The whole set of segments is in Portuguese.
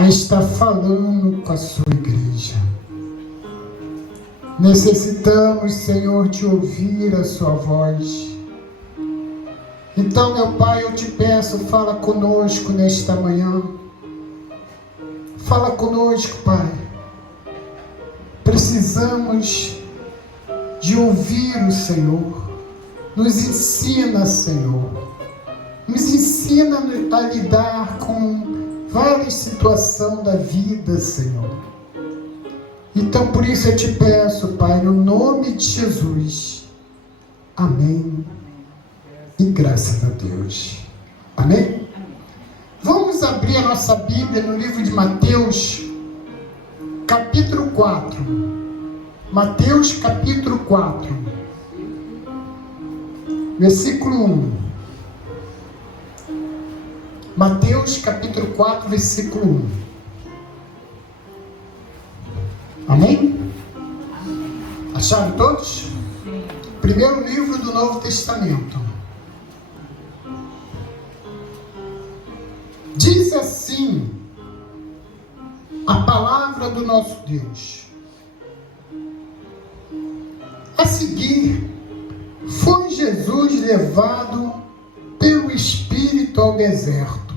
a estar falando com a sua igreja. Necessitamos, Senhor, de ouvir a sua voz. Então, meu Pai, eu te peço, fala conosco nesta manhã. Fala conosco, Pai. Precisamos de ouvir o Senhor. Nos ensina, Senhor. Nos ensina a lidar com várias situações da vida, Senhor. Então, por isso eu te peço, Pai, no nome de Jesus. Amém. E graças a Deus. Amém? Vamos abrir a nossa Bíblia no livro de Mateus, capítulo 4. Mateus, capítulo 4. Versículo 1. Mateus, capítulo 4, versículo 1. Amém? Acharam todos? Primeiro livro do Novo Testamento. Diz assim a palavra do nosso Deus. A seguir, foi Jesus levado pelo Espírito ao deserto,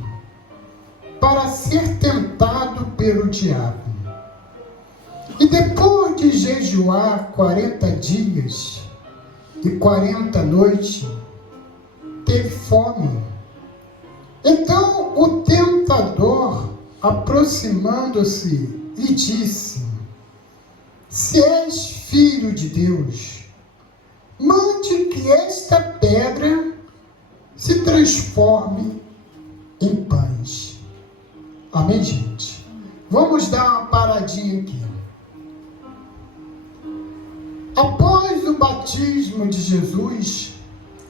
para ser tentado pelo diabo. E depois de jejuar 40 dias e 40 noites, teve fome. Então o tentador, aproximando-se, lhe disse: se és filho de Deus, mande que esta pedra se transforme em pães. Amém, gente? Vamos dar uma paradinha aqui. Após o batismo de Jesus,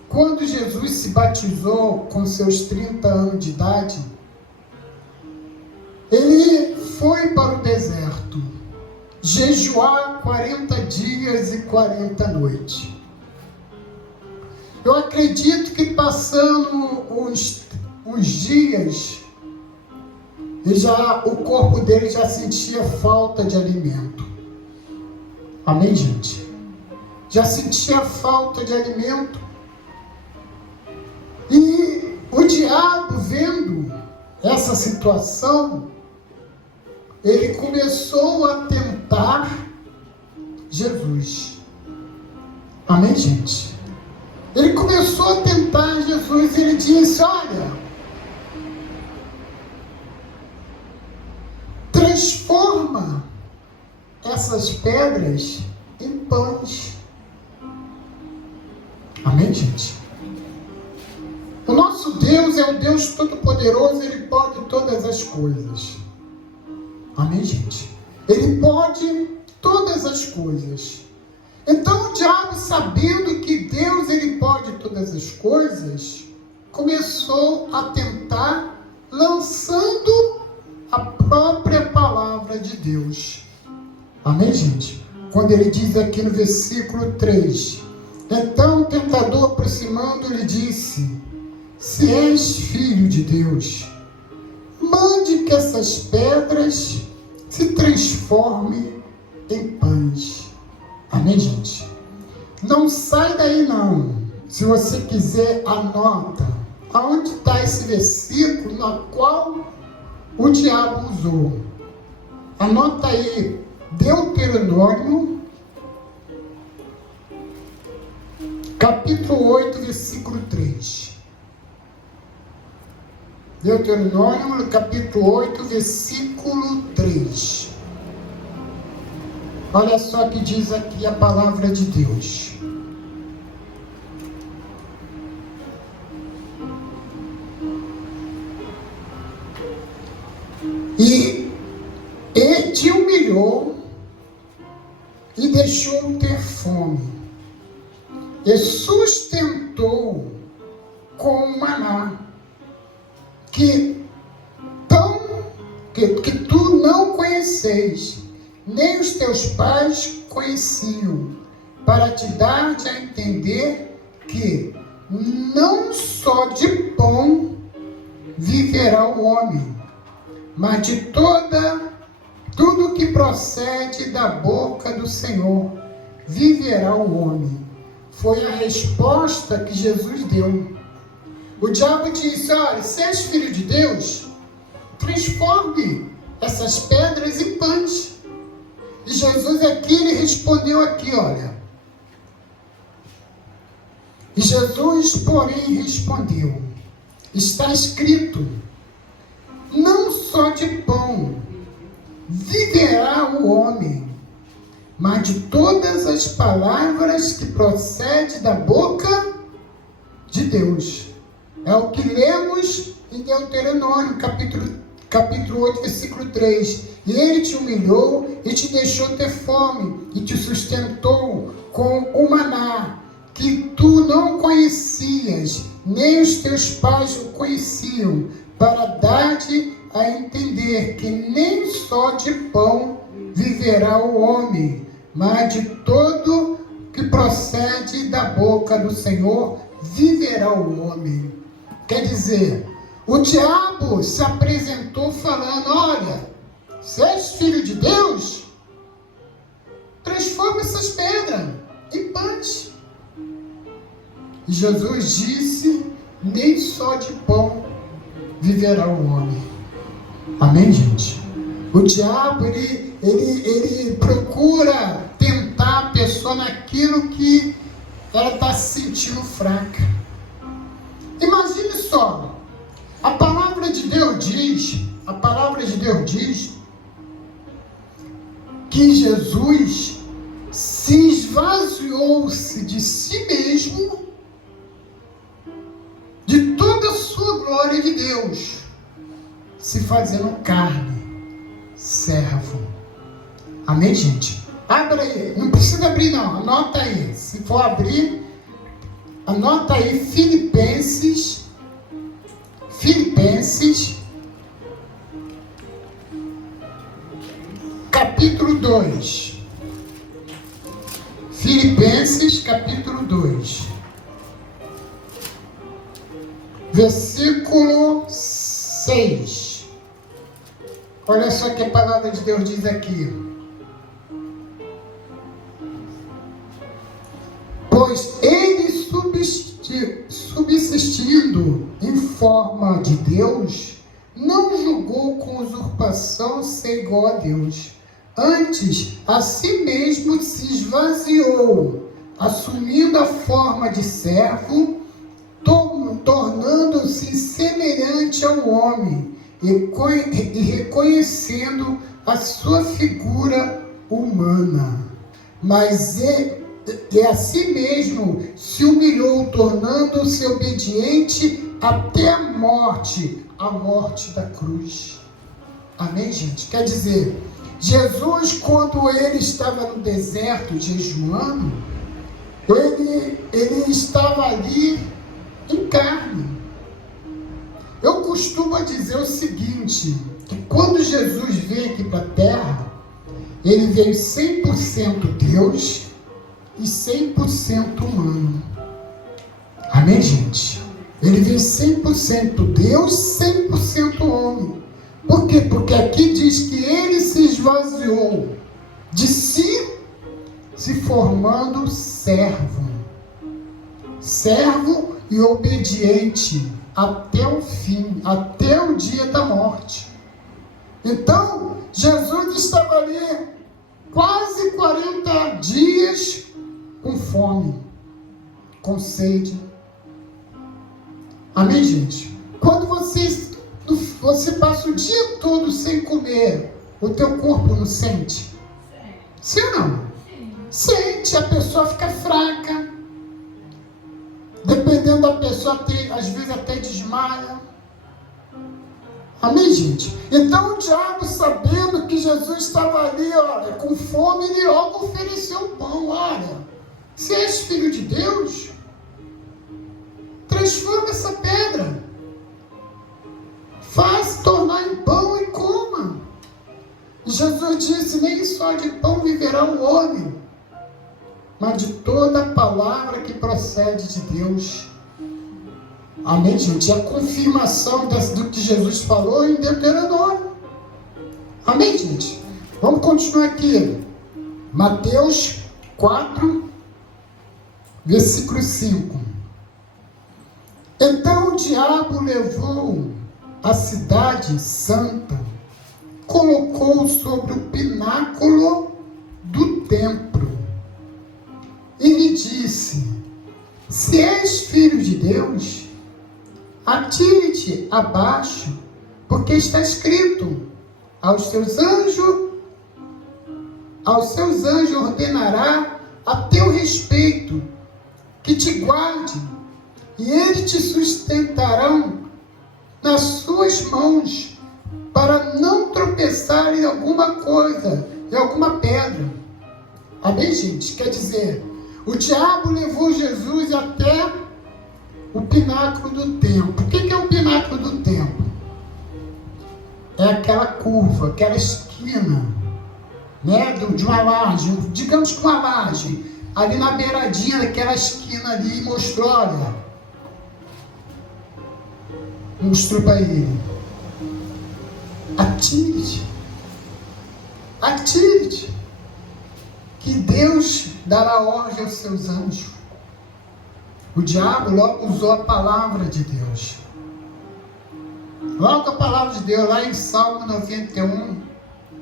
quando Jesus se batizou com seus 30 anos de idade, ele foi para o deserto, jejuar 40 dias e 40 noites. Eu acredito que passando uns dias, o corpo dele já sentia falta de alimento. Amém, gente? Já sentia falta de alimento. E o diabo, vendo essa situação, ele começou a tentar Jesus. Amém, gente? Ele começou a tentar Jesus e ele disse: olha, transforma essas pedras em pães. Amém, gente? O nosso Deus é o Deus Todo-Poderoso, Ele pode todas as coisas. Amém, gente? Ele pode todas as coisas. Então o diabo, sabendo que Deus ele pode todas as coisas, começou a tentar, lançando a própria palavra de Deus. Amém, gente? Quando ele diz aqui no versículo 3, então o tentador, aproximando, lhe disse: se és filho de Deus, mande que essas pedras se transformem em pães. Amém, gente? Não sai daí não. Se você quiser, anota aonde está esse versículo na qual o diabo usou. Anota aí, Deuteronômio, capítulo 8, versículo 3. Deuteronômio, capítulo 8, versículo 3. Olha só o que diz aqui a palavra de Deus. E te humilhou e deixou ter fome, e sustentou com o maná, que tu não conheces, nem os teus pais conheciam, para te dar a entender que não só de pão viverá o homem, mas de tudo que procede da boca do Senhor viverá o homem. Foi a resposta que Jesus deu. O diabo disse: olha, se és filho de Deus, transforme essas pedras em pães. E Jesus aqui, ele respondeu aqui, olha. E Jesus, porém, respondeu: está escrito, não só de pão viverá o homem, mas de todas as palavras que procedem da boca de Deus. É o que lemos em Deuteronômio, capítulo 8, versículo 3. E ele te humilhou e te deixou ter fome, e te sustentou com o maná, que tu não conhecias, nem os teus pais o conheciam, para dar-te a entender que nem só de pão viverá o homem, mas de todo que procede da boca do Senhor viverá o homem. Quer dizer, o diabo se apresentou falando: olha, se és filho de Deus, transforma essas pedras em pães. E Jesus disse: nem só de pão viverá o homem. Amém, gente? O diabo, ele procura tentar a pessoa naquilo que ela está se sentindo fraca. Imagine só, a palavra de Deus diz que Jesus se esvaziou-se de si mesmo, de toda a sua glória de Deus, se fazendo carne, servo. Amém, gente? Abra aí, não precisa abrir não, anota aí. Se for abrir, anota aí Filipenses, capítulo 2. Filipenses, capítulo 2. Versículo 6. Olha só o que a palavra de Deus diz aqui. Pois ele, subsistindo em forma de Deus, não julgou com usurpação ser igual a Deus. Antes, a si mesmo se esvaziou, assumindo a forma de servo, tornando-se semelhante ao homem e reconhecendo a sua figura humana. Mas a si mesmo se humilhou, tornando-se obediente até a morte da cruz. Amém, gente? Quer dizer, Jesus, quando ele estava no deserto jejuando, ele estava ali em carne. Eu costumo dizer o seguinte, que quando Jesus veio aqui para a terra, ele veio 100% Deus e 100% humano. Amém, gente? Ele veio 100% Deus, 100% homem. Por quê? Porque aqui diz que ele se esvaziou de si, se formando servo. Servo e obediente até o fim, até o dia da morte. Então, Jesus estava ali quase 40 dias com fome, com sede. Amém, gente? Quando você passa o dia todo sem comer, o teu corpo não sente? Sim ou não? Sente, a pessoa fica fraca. Dependendo da pessoa, às vezes até desmaia. Amém, gente? Então o diabo, sabendo que Jesus estava ali, olha, com fome, ele logo ofereceu o pão. Olha, se és filho de Deus, transforma essa pedra, faz tornar em pão e coma. E Jesus disse: nem só de pão viverá o homem, mas de toda a palavra que procede de Deus. Amém, gente? A confirmação do que Jesus falou em Deuteronômio. Amém, gente? Vamos continuar aqui. Mateus 4, versículo 5. Então o diabo levou a cidade santa, colocou sobre o pináculo do templo e lhe disse: se és filho de Deus, atire-te abaixo, porque está escrito: aos seus anjos ordenará a teu respeito que te guarde, e eles te sustentarão nas suas mãos, para não tropeçar em alguma coisa, em alguma pedra. Amém, gente? Quer dizer, o diabo levou Jesus até o pináculo do templo. O que é o pináculo do templo? É aquela curva, aquela esquina, né, de uma laje, digamos que uma laje, ali na beiradinha daquela esquina ali, mostrou para ele: atire-te, que Deus dará ordem aos seus anjos. O diabo logo usou a palavra de Deus. Logo a palavra de Deus, lá em Salmo 91,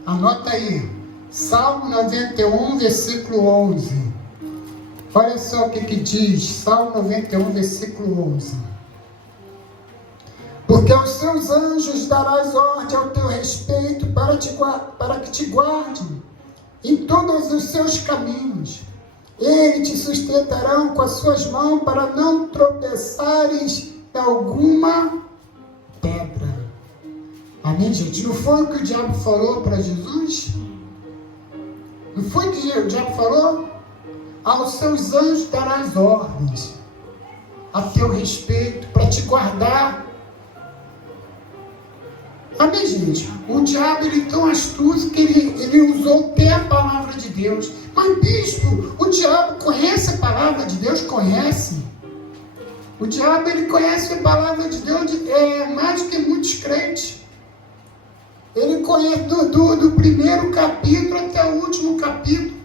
anota aí, Salmo 91, versículo 11. Olha só o que diz, Salmo 91, versículo 11. Porque aos seus anjos darás ordem ao teu respeito, para que te guardem em todos os seus caminhos. Eles te sustentarão com as suas mãos, para não tropeçares em alguma pedra. Amém, gente? Não foi o que o diabo falou para Jesus? Não foi o que o diabo falou? Aos seus anjos darás ordens a teu respeito, para te guardar. Amém, gente? O diabo, ele é tão astuto que ele usou até a palavra de Deus. Mas, bispo, o diabo conhece a palavra de Deus? Conhece. O diabo, ele conhece a palavra de Deus mais do que muitos crentes. Ele conhece do primeiro capítulo até o último capítulo.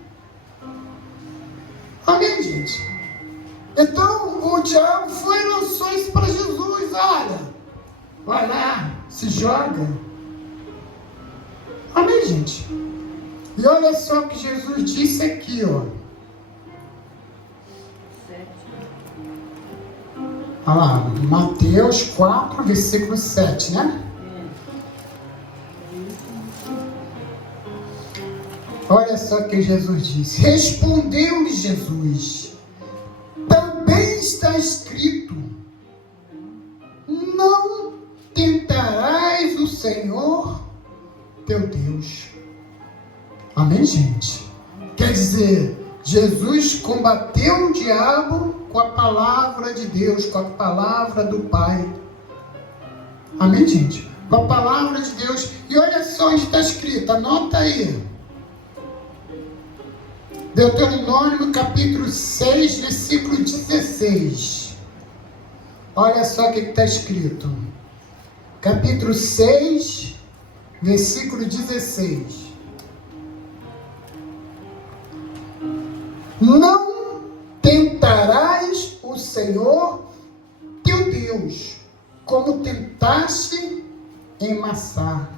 Amém, gente? Então, o diabo foi e lançou isso para Jesus. Olha, vai lá, se joga. Amém, gente? E olha só o que Jesus disse aqui, ó. Olha lá, Mateus 4, versículo 7, né? Olha só o que Jesus disse. Respondeu-lhe Jesus: também está escrito: não tentarás o Senhor teu Deus. Amém, gente? Quer dizer, Jesus combateu o diabo com a palavra de Deus, com a palavra do Pai. Amém, gente? Com a palavra de Deus. E olha só onde está escrito, anota aí. Deuteronômio capítulo 6, versículo 16. Olha só o que está escrito. Capítulo 6, versículo 16. Não tentarás o Senhor teu Deus, como tentaste em Massá.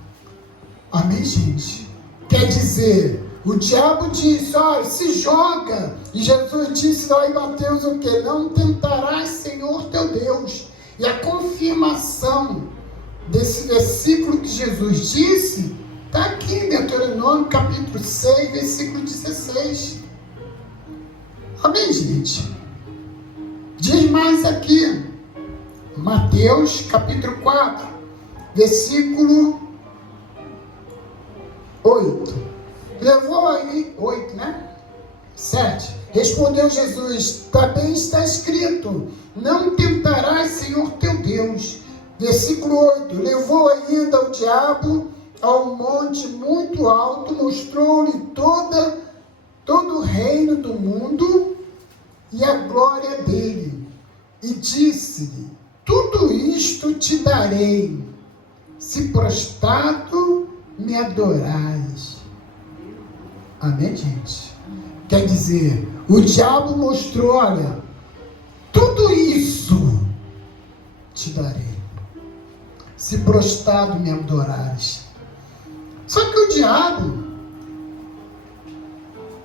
Amém, gente? Quer dizer, o diabo disse: olha, se joga. E Jesus disse lá em Mateus o quê? Não tentarás, Senhor teu Deus. E a confirmação desse versículo que Jesus disse está aqui em Deuteronômio capítulo 6, versículo 16. Amém, gente? Diz mais aqui, Mateus capítulo 4, versículo 8. Levou aí 8, né? 7. Respondeu Jesus: também está escrito: não tentarás, Senhor teu Deus. Versículo 8. Levou ainda o diabo a um monte muito alto, mostrou-lhe todo o reino do mundo e a glória dele, e disse-lhe: tudo isto te darei, se prostrado me adorais. Amém, gente? Quer dizer, o diabo mostrou, olha, tudo isso te darei, se prostrado me adorares. Só que o diabo,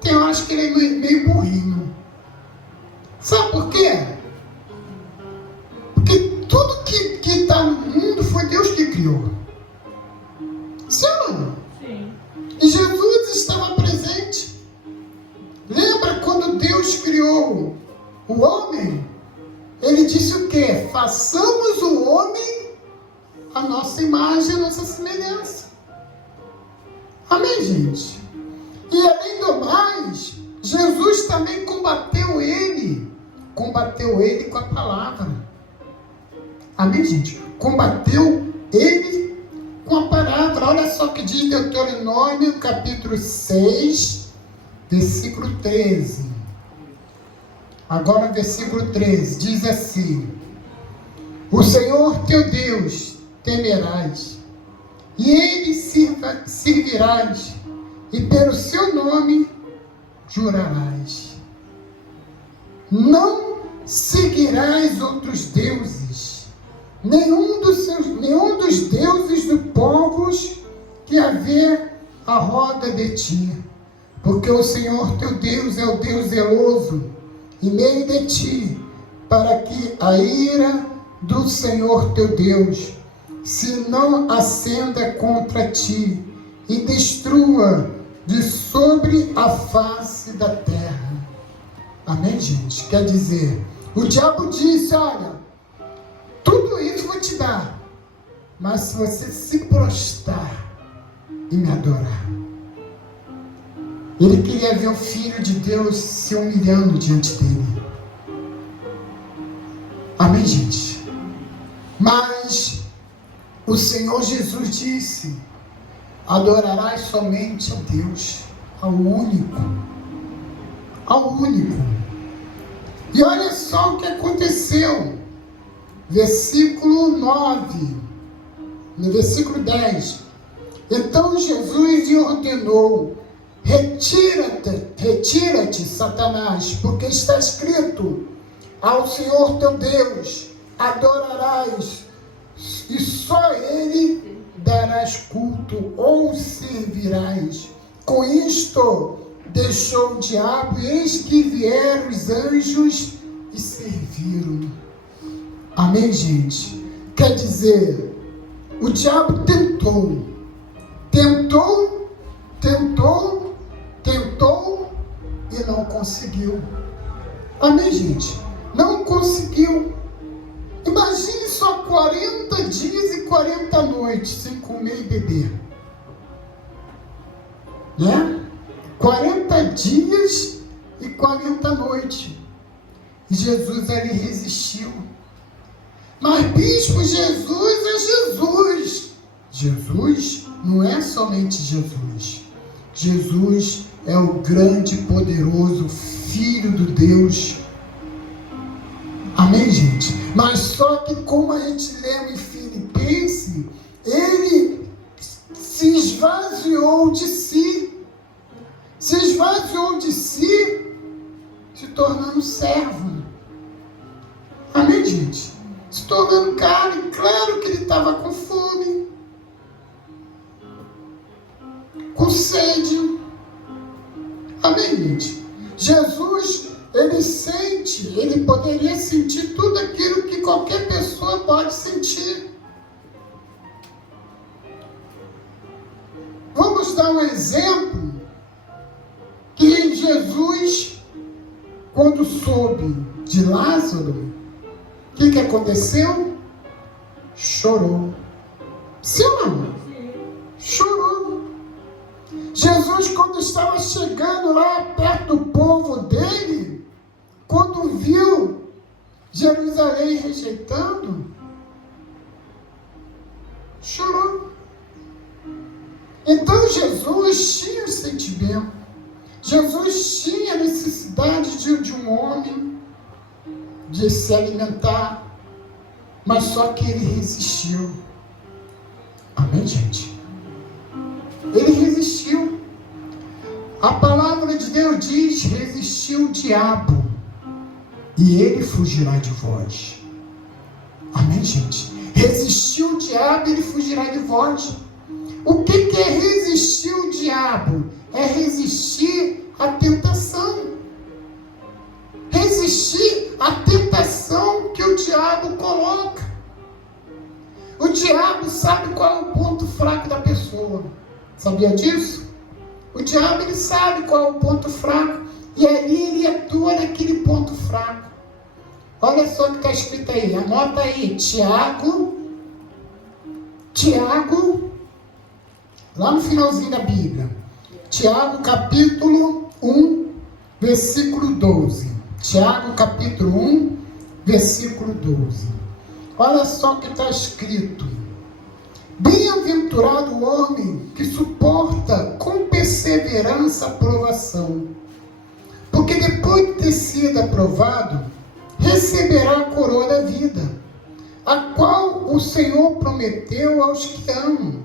eu acho que ele é meio burrinho. Sabe por quê? Porque tudo que está no mundo foi Deus que criou. Sim ou não? Sim. E Jesus estava presente. Lembra quando Deus criou o homem? Ele disse o quê? Façamos o homem a nossa imagem, a nossa semelhança. Amém, gente? E além do mais, Jesus também combateu ele com a palavra. Amém, gente? Combateu ele com a palavra. Olha só o que diz Deuteronômio, capítulo 6, versículo 13. Agora, versículo 13, diz assim: o Senhor teu Deus temerás, e ele servirás, e pelo seu nome jurarás. Não seguirás outros deuses, nenhum dos deuses dos povos que haver à roda de ti, porque o Senhor teu Deus é o Deus zeloso em meio de ti, para que a ira do Senhor teu Deus se não acenda contra ti e destrua de sobre a face da terra. Amém, gente? Quer dizer, o diabo disse, olha, tudo isso vou te dar, mas se você se prostrar e me adorar. Ele queria ver o Filho de Deus se humilhando diante dele. Amém, gente? Mas o Senhor Jesus disse: adorarás somente a Deus, ao único. Ao único. E olha só o que aconteceu. Versículo 9. No versículo 10. Então Jesus lhe ordenou: retira-te, Satanás, porque está escrito: ao Senhor teu Deus adorarás, e só Ele darás culto ou servirás. Com isto deixou o diabo, e eis que vieram os anjos e serviram. Amém, gente? Quer dizer, o diabo tentou e não conseguiu. Amém, gente? Não conseguiu. Imagine só 40 dias e 40 noites sem comer e beber. Né? 40 dias e 40 noites. E Jesus ali resistiu. Mas bispo, Jesus é Jesus. Jesus não é somente Jesus. Jesus é o grande e poderoso Filho do Deus. Amém, gente? Mas só que, como a gente lê em Filipenses, ele se esvaziou de si. Se esvaziou de si, se tornando servo. Amém, gente? Se tornando carne. Claro que ele estava com fome, com sede. Amém, gente? Jesus, ele poderia sentir tudo aquilo que qualquer pessoa pode sentir. Vamos dar um exemplo que Jesus, quando soube de Lázaro, o que aconteceu? Chorou. Sim ou não? Chorou. Jesus, quando estava chegando lá perto do povo dele, quando viu Jerusalém rejeitando, chorou. Então Jesus tinha o sentimento. Jesus tinha a necessidade de um homem, de se alimentar, mas só que ele resistiu. Amém, gente? Ele resistiu. A palavra de Deus diz: resistiu o diabo e ele fugirá de vós. Amém, gente? Resistiu o diabo e ele fugirá de vós. O que é resistir o diabo? É resistir à tentação. Resistir à tentação que o diabo coloca. O diabo sabe qual é o ponto fraco da pessoa. Sabia disso? O diabo, ele sabe qual é o ponto fraco. E ali ele atua naquele ponto fraco. Olha só o que está escrito aí. Anota aí. Tiago, lá no finalzinho da Bíblia. Tiago, capítulo 1, versículo 12. Tiago, capítulo 1, versículo 12. Olha só o que está escrito. Bem-aventurado o homem que suporta com perseverança a provação, porque depois de ter sido aprovado, receberá a coroa da vida, a qual o Senhor prometeu aos que amam.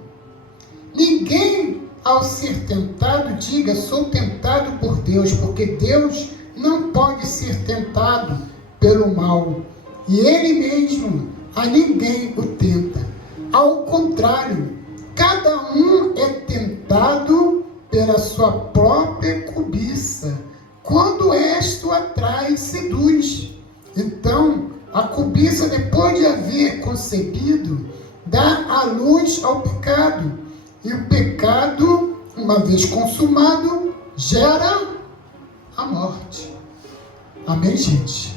Ninguém, ao ser tentado, diga: sou tentado por Deus, porque Deus não pode ser tentado pelo mal, e Ele mesmo a ninguém o tenta. Ao contrário, cada um é tentado pela sua própria cobiça, quando esta o atrai e seduz. Então, a cobiça, depois de haver concebido, dá a luz ao pecado, e o pecado, uma vez consumado, gera a morte. Amém, gente?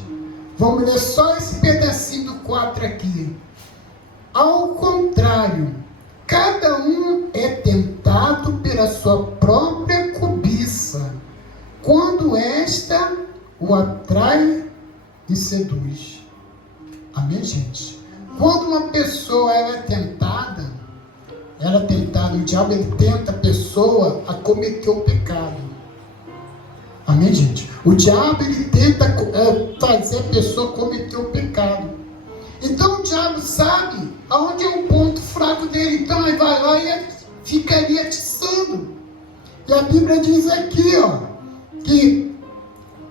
Vamos ler só esse pedacinho do 4 aqui. Ao contrário, cada um é tentado pela sua própria cobiça, quando esta o atrai e seduz. Amém, gente? Quando uma pessoa é tentada, o diabo, ele tenta a pessoa a cometer o pecado. Amém, gente? O diabo, ele tenta fazer a pessoa cometer o pecado. Então o diabo sabe aonde é o ponto fraco dele. Então ele vai lá e fica ali atiçando. E a Bíblia diz aqui, que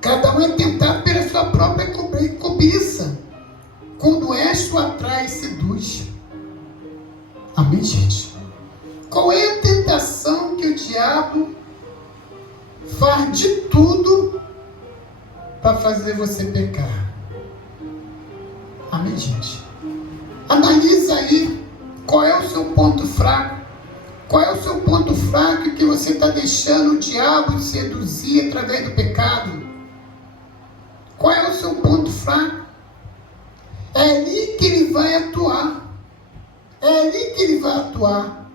cada um é tentado pela sua própria cobiça, quando esta o atrai e seduz. Amém, gente? Qual é a tentação que o diabo faz de tudo para fazer você pecar? Amém, gente? Analisa aí qual é o seu ponto fraco. Qual é o seu ponto fraco que você está deixando o diabo seduzir através do pecado? Qual é o seu ponto fraco? É ali que ele vai atuar. É ali que ele vai atuar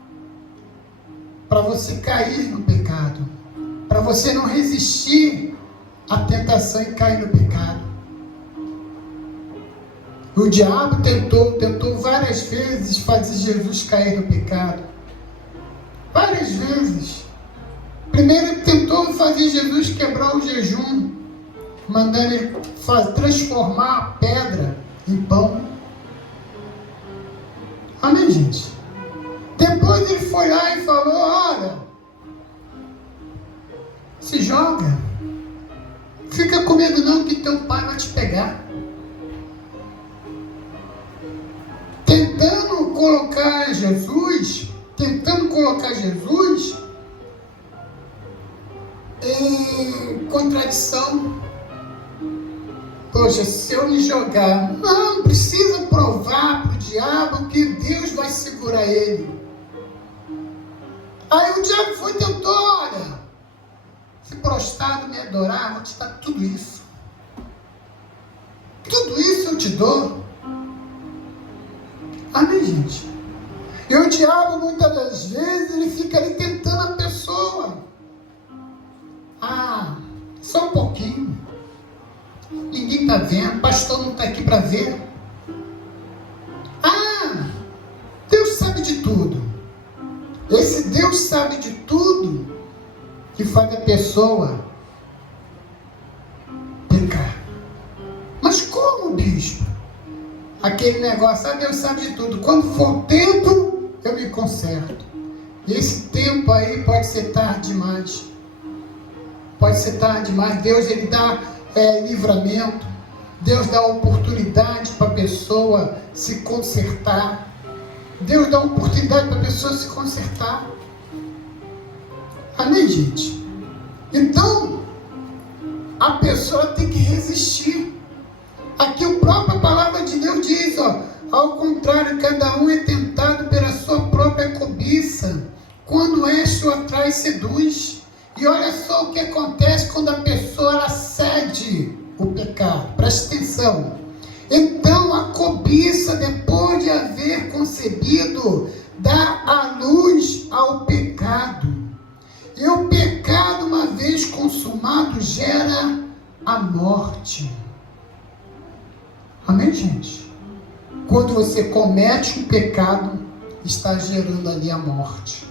para você cair no pecado, para você não resistir à tentação e cair no pecado. O diabo tentou várias vezes fazer Jesus cair no pecado. Várias vezes. Primeiro ele tentou fazer Jesus quebrar o jejum, mandando ele transformar a pedra em pão. Amém, gente? Depois ele foi lá e falou: olha, se joga, fica com medo não, que teu pai vai te pegar. Tentando colocar Jesus em contradição. Poxa, se eu me jogar, não precisa provar para o diabo que Deus vai segurar ele. Aí o diabo foi e tentou: olha, se prostrado me adorar, vou te dar tudo isso. Tudo isso eu te dou. Amém, gente? E o diabo, muitas das vezes, ele fica ali tentando a pessoa. Só um pouquinho. Ninguém está vendo, o pastor não está aqui para ver. Deus sabe de tudo. Esse Deus sabe de tudo que faz a pessoa pecar. Mas como, bispo? Aquele negócio, Deus sabe de tudo. Quando for o tempo, eu me conserto. E esse tempo aí pode ser tarde demais. Pode ser tarde demais. Deus, ele dá livramento. Deus dá oportunidade para a pessoa se consertar. Deus dá oportunidade para a pessoa se consertar. Amém, gente? Então, a pessoa tem que resistir. Aqui a própria palavra de Deus diz, ao contrário, cada um é tentado pela sua própria cobiça, quando este o atrai e seduz. E olha só o que acontece quando a pessoa ela cede o pecado. Preste atenção. Então a cobiça, depois de haver concebido, dá a luz ao pecado. E o pecado, uma vez consumado, gera a morte. Amém, gente? Quando você comete um pecado, está gerando ali a morte.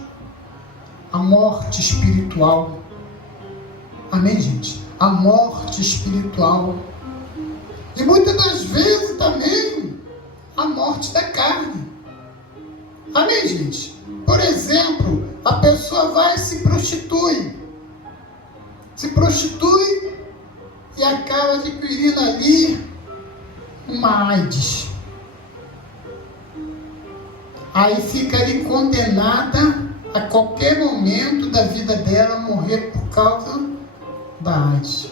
A morte espiritual. Amém, gente? A morte espiritual. E muitas das vezes também a morte da carne. Amém, gente? Por exemplo, a pessoa vai e se prostitui. Se prostitui e acaba adquirindo ali uma AIDS. Aí fica ali condenada a qualquer momento da vida dela morrer por causa da AIDS.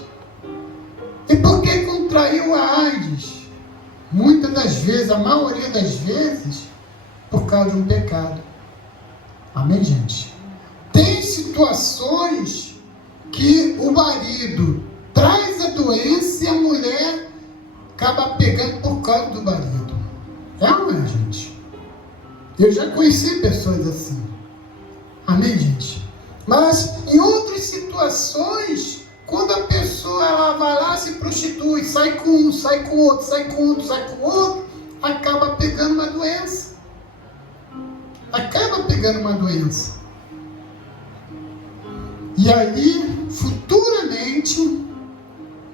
E por que contraiu a AIDS? Muitas das vezes, a maioria das vezes, por causa de um pecado. Amém, gente? Tem situações que o marido traz a doença e a mulher acaba pegando por causa do marido. É ou não é, gente? Eu já conheci pessoas assim. Amém, gente? Mas em outras situações, quando a pessoa ela vai lá, se prostitui, sai com um, sai com outro, sai com outro, sai com outro, acaba pegando uma doença. Acaba pegando uma doença. E aí, futuramente,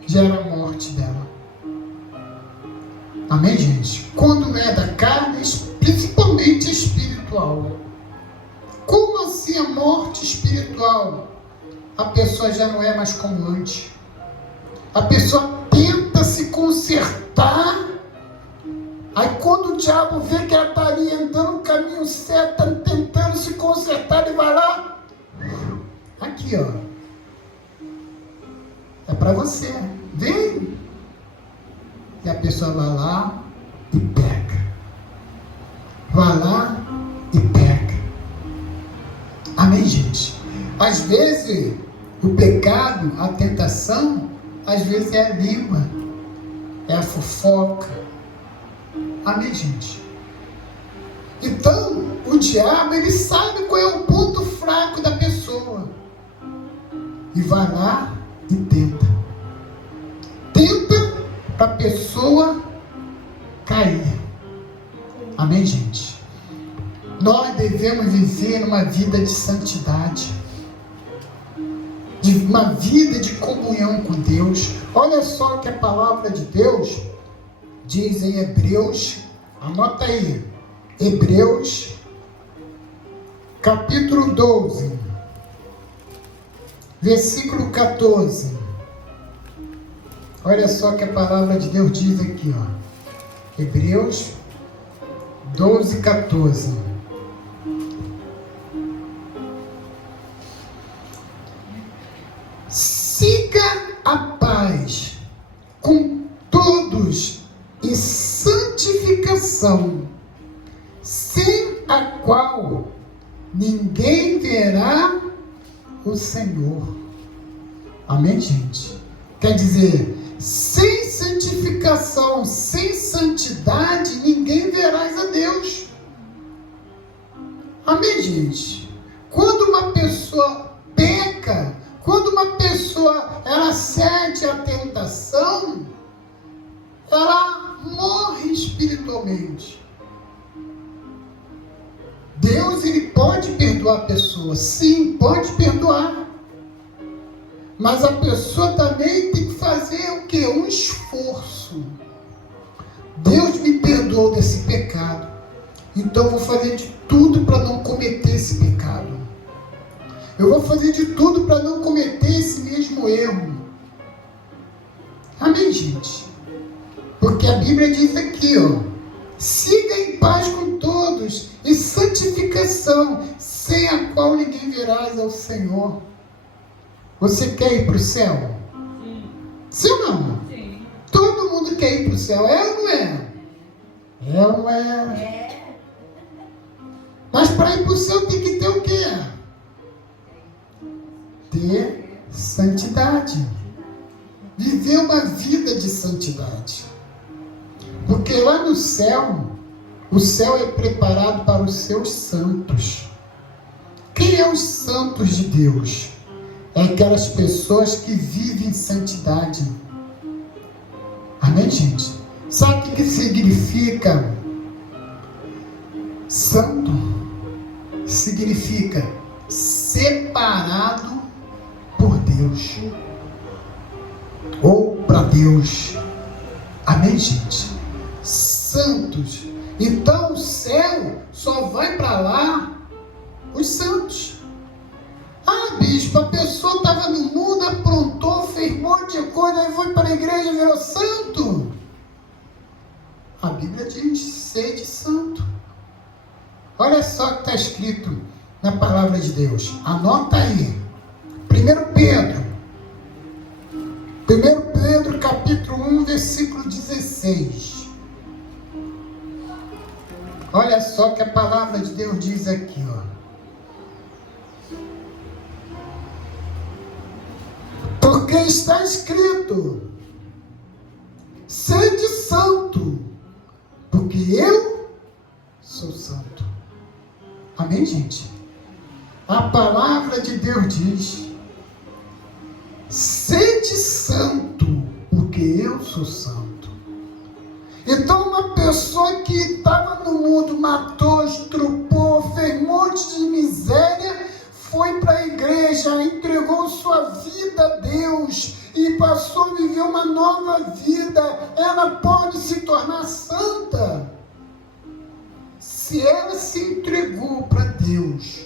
gera a morte dela. Amém, gente? Quando não é da carne, principalmente espiritual. Como assim a morte espiritual? A pessoa já não é mais como antes. A pessoa tenta se consertar. Aí quando o diabo vê que ela está ali andando no caminho certo, tá tentando se consertar, ele vai lá. Aqui, ó. É para você. Vem. E a pessoa vai lá e pega. Vai lá e pega. Amém, gente? Às vezes, o pecado, a tentação, às vezes é a língua, é a fofoca. Amém, gente? Então, o diabo, ele sabe qual é o ponto fraco da pessoa. E vai lá e tenta. Tenta para a pessoa cair. Amém, gente? Nós devemos viver uma vida de santidade. De uma vida de comunhão com Deus. Olha só o que a palavra de Deus diz em Hebreus, anota aí, Hebreus, capítulo 12, versículo 14. Olha só o que a palavra de Deus diz aqui, ó. Hebreus 12, 14. Siga a paz com todos e santificação, sem a qual ninguém verá o Senhor. Amém, gente? Quer dizer, sem santificação, sem santidade, ninguém verás a Deus. Amém, gente? Quando uma pessoa peca, quando uma pessoa ela cede à tentação, ela morre espiritualmente. Deus, ele pode perdoar a pessoa, sim, pode perdoar. Mas a pessoa também tem que fazer o quê? Um esforço. Deus me perdoou desse pecado, então eu vou fazer de tudo para não cometer esse pecado. Eu vou fazer de tudo para não cometer esse mesmo erro. Amém, gente? Porque a Bíblia diz aqui, ó, siga em paz com todos e santificação, sem a qual ninguém verás ao Senhor. Você quer ir para o céu? Sim ou não? Sim. Todo mundo quer ir para o céu, é ou não é? É ou não é? É. Mas para ir para o céu tem que ter o quê? Ter santidade. Viver uma vida de santidade. Porque lá no céu, o céu é preparado para os seus santos. Quem é os santos de Deus? É aquelas pessoas que vivem em santidade. Amém, gente? Sabe o que significa santo? Significa separado por Deus. Ou para Deus. Amém, gente? Santos. Então o céu só vai para lá os santos. Ah, bispo, a pessoa estava no mundo, aprontou, fez um monte de coisa, aí foi para a igreja e virou santo. A Bíblia diz, sede santo. Olha só o que está escrito na palavra de Deus. Anota aí. 1 Pedro capítulo 1, versículo 16. Olha só o que a palavra de Deus diz aqui, ó. Porque está escrito, sede santo, porque eu sou santo. Amém, gente? A palavra de Deus diz, sede santo, porque eu sou santo. Então uma pessoa que estava no mundo, matou, estrupou, fez um monte de miséria, foi para a igreja, entregou sua vida a Deus e passou a viver uma nova vida, ela pode se tornar santa. Se ela se entregou para Deus,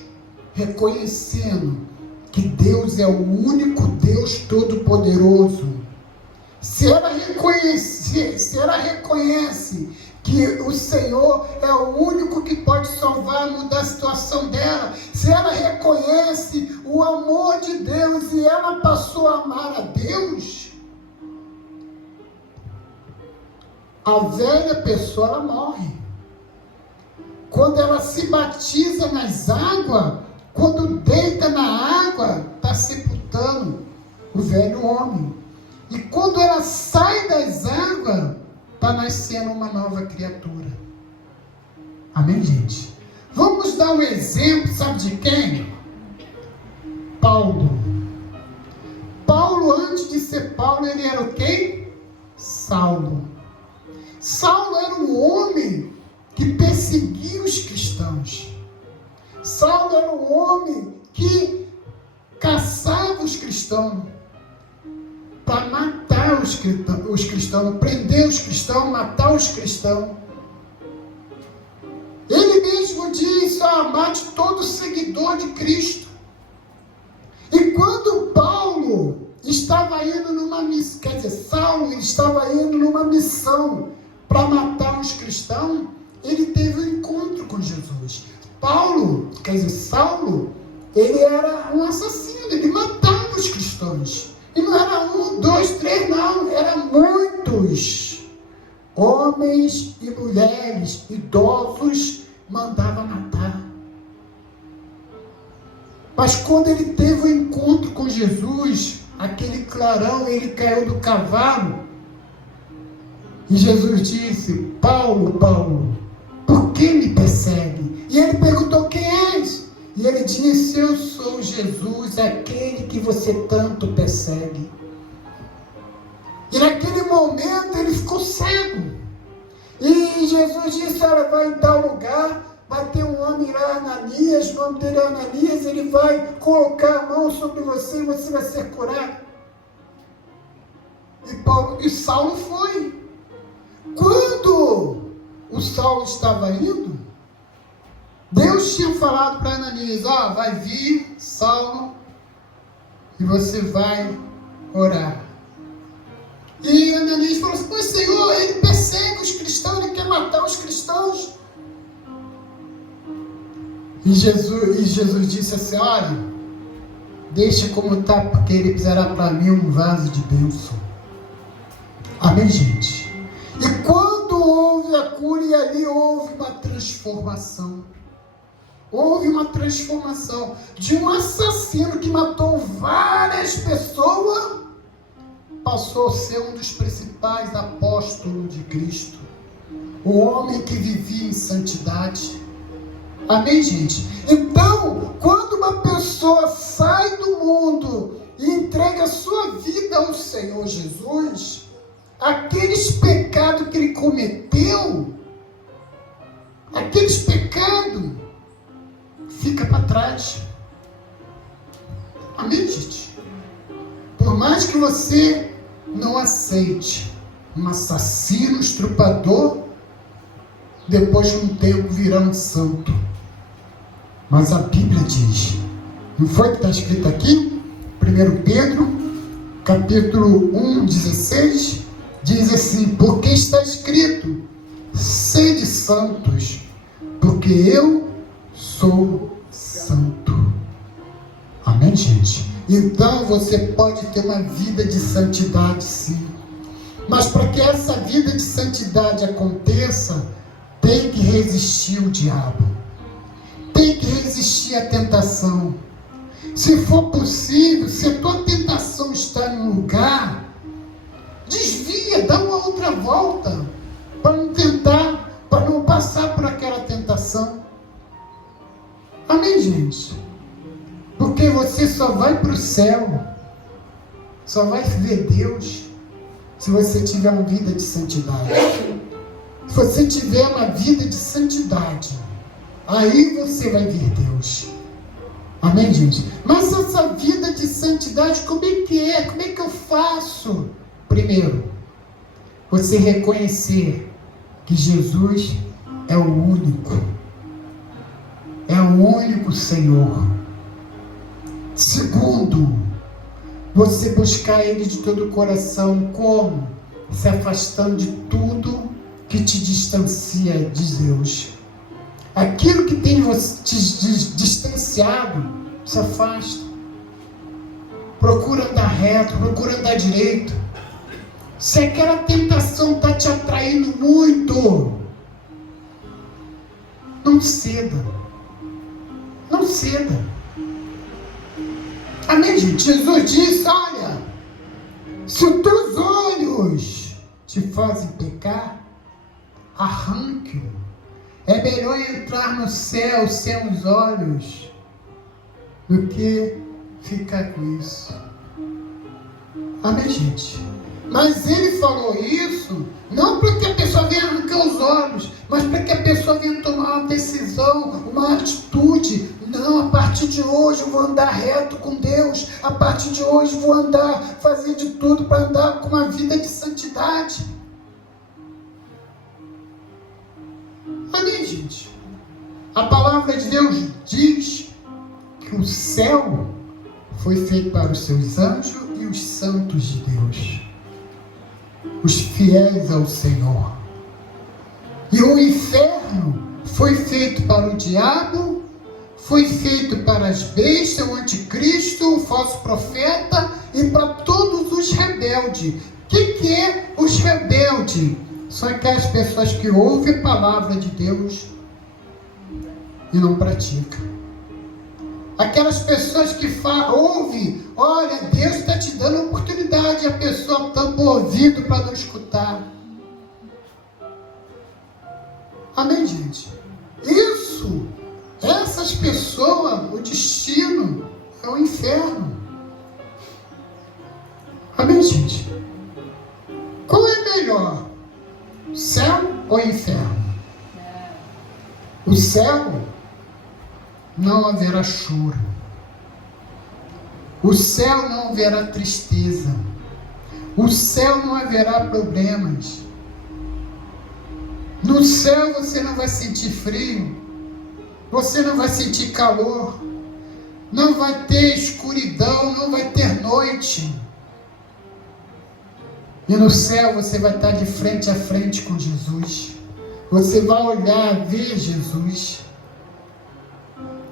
reconhecendo que Deus é o único Deus Todo-Poderoso, se ela reconhece que o Senhor é o único que pode salvar, mudar a situação dela, se ela reconhece o amor de Deus e ela passou a amar a Deus, a velha pessoa ela morre. Quando ela se batiza nas águas, quando deita na água, está sepultando o velho homem. E quando ela sai das águas, está nascendo uma nova criatura. Amém, gente? Vamos dar um exemplo, sabe de quem? Paulo. Paulo, antes de ser Paulo, ele era o quê? Saulo. Saulo era um homem que perseguia os cristãos. Saulo era um homem que caçava os cristãos para matar os cristãos, prender os cristãos, matar os cristãos. Ele mesmo disse, mate todo seguidor de Cristo. E quando Paulo estava indo numa missão, quer dizer, Saulo estava indo numa missão para matar os cristãos, ele teve um encontro com Jesus. Saulo, ele era um assassino, ele matava os cristãos. E não era 1, 2, 3, não, eram muitos. Homens e mulheres, idosos, mandava matar. Mas quando ele teve o encontro com Jesus, aquele clarão, ele caiu do cavalo. E Jesus disse, Paulo, Paulo, por que me persegue? E ele perguntou, quem és? E ele disse, eu sou Jesus, aquele que você tanto persegue. E naquele momento ele ficou cego. E Jesus disse, ela vai em tal lugar, vai ter um homem lá, Ananias, o nome dele é Ananias, ele vai colocar a mão sobre você e você vai ser curado. E Saulo foi. Quando o Saulo estava indo, Deus tinha falado para Ananias, vai vir Saulo e você vai orar. E Ananias falou assim, mas Senhor, ele persegue os cristãos, ele quer matar os cristãos. E Jesus disse assim, olha, deixa como está, porque ele será para mim um vaso de bênção. Amém, gente? E quando houve a cura, e ali houve uma transformação. Houve uma transformação de um assassino que matou várias pessoas, passou a ser um dos principais apóstolos de Cristo. O homem que vivia em santidade. Amém, gente? Então, quando uma pessoa sai do mundo e entrega a sua vida ao Senhor Jesus, aqueles pecados que ele cometeu, aqueles pecados, fica para trás. Amém, gente? Por mais que você não aceite um assassino, estrupador, depois de um tempo virá um santo. Mas a Bíblia diz, não foi que está escrito aqui? 1 Pedro, capítulo 1, 16, diz assim, porque está escrito, sede santos, porque eu sou santo. Amém, gente? Então você pode ter uma vida de santidade, sim. Mas para que essa vida de santidade aconteça, tem que resistir o diabo. Tem que resistir à tentação. Se for possível, se a tua tentação está em um lugar, desvia, dá uma outra volta, para não tentar, para não passar por aquela tentação. Amém, gente? Porque você só vai para o céu, só vai ver Deus, se você tiver uma vida de santidade. Se você tiver uma vida de santidade, aí você vai ver Deus. Amém, gente? Mas essa vida de santidade, como é que é? Como é que eu faço? Primeiro, você reconhecer que Jesus é o único. É o único Senhor. Segundo, você buscar Ele de todo o coração. Como? Se afastando de tudo que te distancia de Deus. Aquilo que tem te distanciado, se afasta. Procura andar reto, procura andar direito. Se aquela tentação está te atraindo muito, não ceda. Não ceda. Amém, gente? Jesus disse, olha, se os teus olhos te fazem pecar, arranque-o. É melhor entrar no céu sem os olhos do que ficar com isso. Amém, gente? Mas ele falou isso não para que a pessoa venha arrancar os olhos, mas para que a pessoa venha tomar uma decisão, uma atitude. Não, a partir de hoje eu vou andar reto com Deus. A partir de hoje eu vou andar, fazer de tudo para andar com uma vida de santidade. Amém, gente? A palavra de Deus diz que o céu foi feito para os seus anjos e os santos de Deus, os fiéis ao Senhor. E o inferno foi feito para o diabo, foi feito para as bestas, o anticristo, o falso profeta e para todos os rebeldes. O que é os rebeldes? São aquelas pessoas que ouvem a palavra de Deus e não praticam. Aquelas pessoas que ouvem, olha, Deus está te dando oportunidade, e a pessoa tampa o ouvido para não escutar. Amém, gente? Essas pessoas, o destino é o inferno. Amém, gente? Qual é melhor? Céu ou inferno? O céu não haverá choro. O céu não haverá tristeza. O céu não haverá problemas. No céu você não vai sentir frio. Você não vai sentir calor. Não vai ter escuridão, não vai ter noite. E no céu você vai estar de frente a frente com Jesus. Você vai olhar, ver Jesus.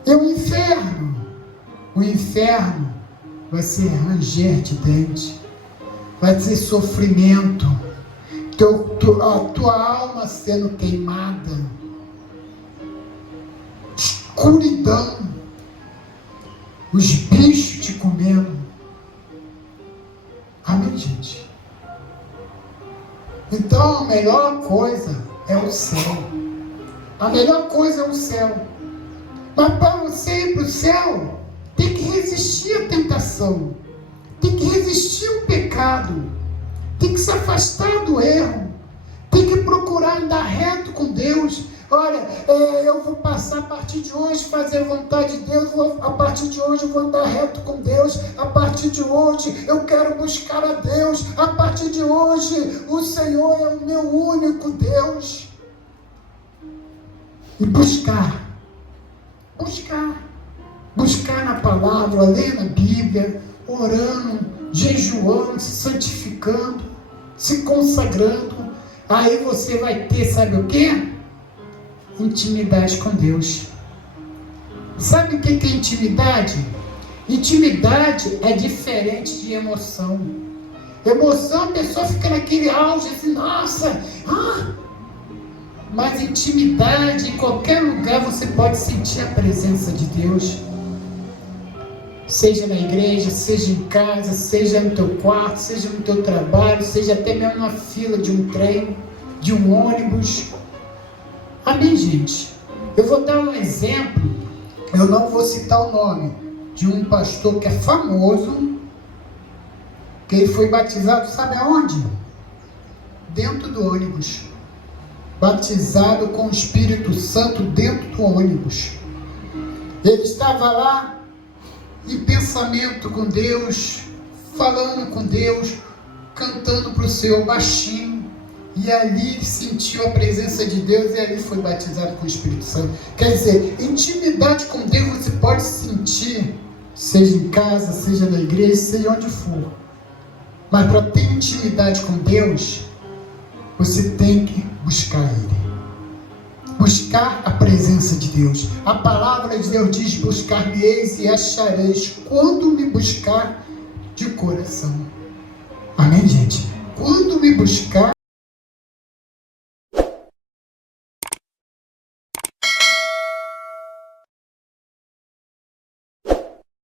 E o inferno vai ser ranger de dente, vai ser sofrimento, a tua alma sendo queimada, escuridão, os bichos te comendo. Amém, gente? Então a melhor coisa é o céu. A melhor coisa é o céu. Mas para você ir para o céu, tem que resistir à tentação, tem que resistir ao pecado, tem que se afastar do erro, tem que procurar andar reto com Deus. Olha, eu vou passar a partir de hoje, fazer a vontade de Deus, a partir de hoje eu vou andar reto com Deus, a partir de hoje eu quero buscar a Deus, a partir de hoje o Senhor é o meu único Deus. E buscar na palavra, lendo a Bíblia, orando, jejuando, se santificando, se consagrando. Aí você vai ter, sabe o quê? Intimidade com Deus. Sabe o que é intimidade? Intimidade é diferente de emoção. Emoção, a pessoa fica naquele auge assim, nossa, mas intimidade, em qualquer lugar você pode sentir a presença de Deus. Seja na igreja, seja em casa, seja no teu quarto, seja no teu trabalho, seja até mesmo na fila de um trem, de um ônibus. Amém, gente? Eu vou dar um exemplo, eu não vou citar o nome, de um pastor que é famoso, que ele foi batizado, sabe aonde? Dentro do ônibus. Batizado com o Espírito Santo dentro do ônibus. Ele estava lá em pensamento com Deus, falando com Deus, cantando para o Senhor baixinho, e ali sentiu a presença de Deus e ali foi batizado com o Espírito Santo. Quer dizer, intimidade com Deus você pode sentir, seja em casa, seja na igreja, seja onde for. Mas para ter intimidade com Deus, você tem que buscar Ele. Buscar a presença de Deus. A palavra de Deus diz: buscar-me-eis e achareis, quando me buscar de coração. Amém, gente? Quando me buscar